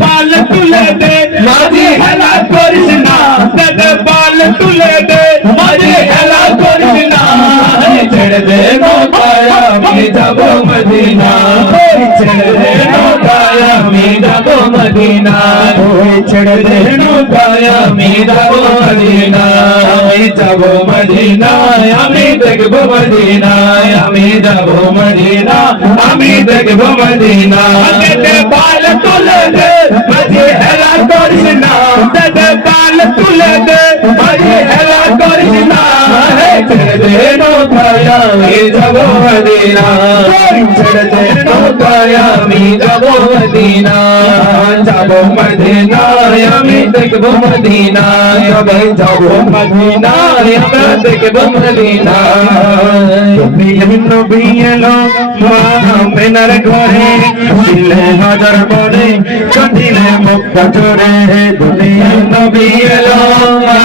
পাল তুলে দে মাঝি হেলা করিস না দাদা পাল তুলে দে মাঝি হেলা করিস না ছেড়ে দে নৌকায় আমি যাব মদিনা ছেড়ে দে নৌকায় আমি যাব মদিনা ছেড়ে দে নৌকায় আমি যাব মদিনা আমি যাব মদিনায় আমি দেখব মদিনায় আমি যাব মদিনা আমি দেখব মদিনা দাদা পাল बजे हेला करिश ना दद बाल तुले दे। बजे हेला करिश ना है छड़ दे नो थाया। ये जगो मदीना। छड़ दे নৌকায় আমি যাব মদিনা যাব মদিনায় আমি দেখব মদিনায় আমি যাব মদিনায় আমরা দেখব মদিনা নবী এলো মা মেনার ঘরে দিলে হাজার বলে কাঁদিলে মুক্ত চোরে দুনিয়া নবী এলো মা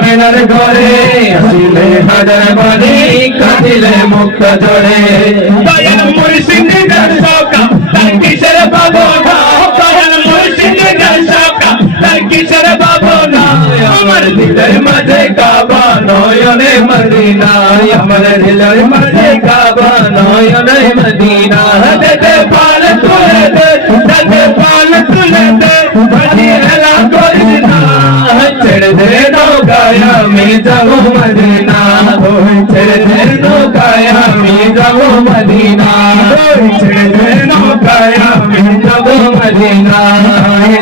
মেনার ঘরে আসিলে হাজার বলে কাঁদিলে মুক্ত চোরে দয়াল नोयने मदीना हमर दिलर मरे काबा, नोयने मदीना। दे पाल तुले दे दे पाल तुले दे भजी हला कर दिना चढ़ दे नो गाया मैं जाऊँ मदीना। चढ़ दे नो गाया मैं जाऊँ मदीना। चढ़ दे नो गाया मैं जाऊँ मदीना।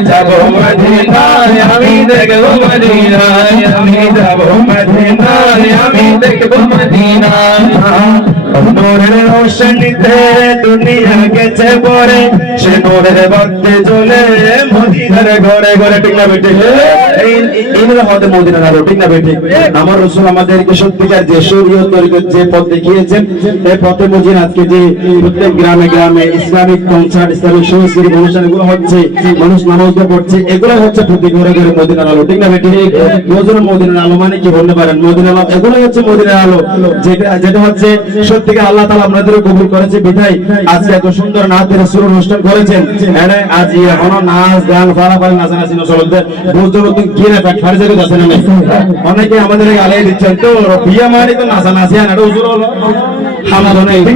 जाऊँ मदीना हमी देखो मदीना। हमी जाऊँ मदीना। দেখব মদিনা নূরের রোশনীতে দুনিয়া গেছে পরে সে নূরের বাতি এই আমাদের এগুলো হচ্ছে এগুলো মানে এগুলো যেটা হচ্ছে আল্লাহ আপনাদের কবুল করেছে, বিধায় আজকে এত সুন্দর সুর অনুষ্ঠান করেছেন। এনে আজ এখনও নাচ আমি খারাপ হয় মাঝে মাঝে চলতে বুঝতে বুঝতে গিয়ে ফ্যাট ফাড়ি যাবে যাচ্ছে না অনেকে আমাদের গালে দিচ্ছেন, তো বিয়ে মারি তো নাচা নাচিয়া না ওজুর হলো। ঠিক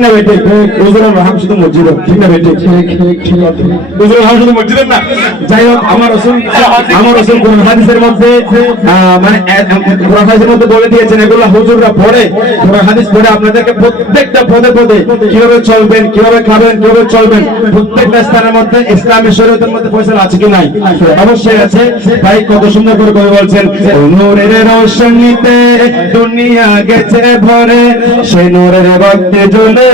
মানে আপনাদেরকে প্রত্যেকটা পদে পদে কীভাবে চলবেন, কীভাবে খাবেন, কীভাবে চলবেন, প্রত্যেকটা স্থানের মধ্যে ইসলামের শরীয়তের মধ্যে ফয়সালা আছে কি নাই? অবশ্যই আছে। ভাই, কত সুন্দর করে কবি বলছেন, নূরের রোশনীতে দুনিয়া গেছে ভরে, সে নূরের বাতি জ্বলে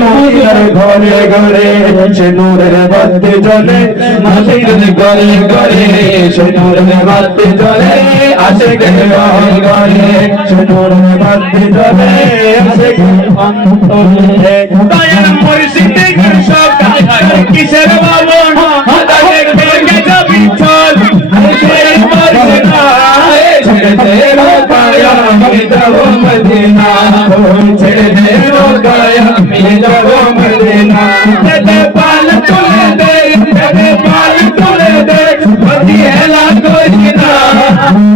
মহিলার ঘরে ঘরে সে নূরের বাতি জ্বলে মাটির ঘরে ঘরে সে নূরের বাতি জ্বলে আসে ঘরে ঘরে সে নূরের বাতি জ্বলে আসে অন্তরে দয়াল মুর্শিদের সকাল কিসের বাবন হাতে থেকে যাবি চল। ছেড়ে রোকায়া আমি যাব মদিনা দেখো মরে না তেরে পাল তুলে দে তেরে পাল তুলে দে ভতি হেলা করি না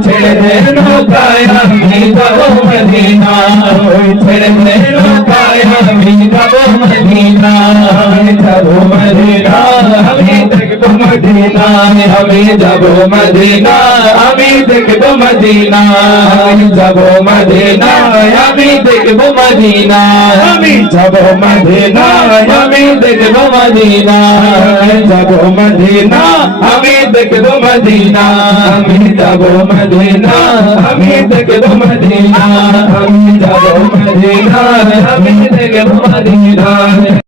ছেড়ে দে নৌকায়, আমি দেখো মরে না ছেড়ে দে নৌকায় मदीना हमें जबो मदीना हमें देखो मदीना हमें जबो मदीना हमें देखो मदीना हमें जबो मदीना हमें देखो मदीना हमें जबो मदीना हमें देखो मदीना हमें जबो मदीना हमें देखो मदीना हमें जबो मदीना हमें ಮಾಡಿದೆ ಎಂಬ ನಿಧಾನೆ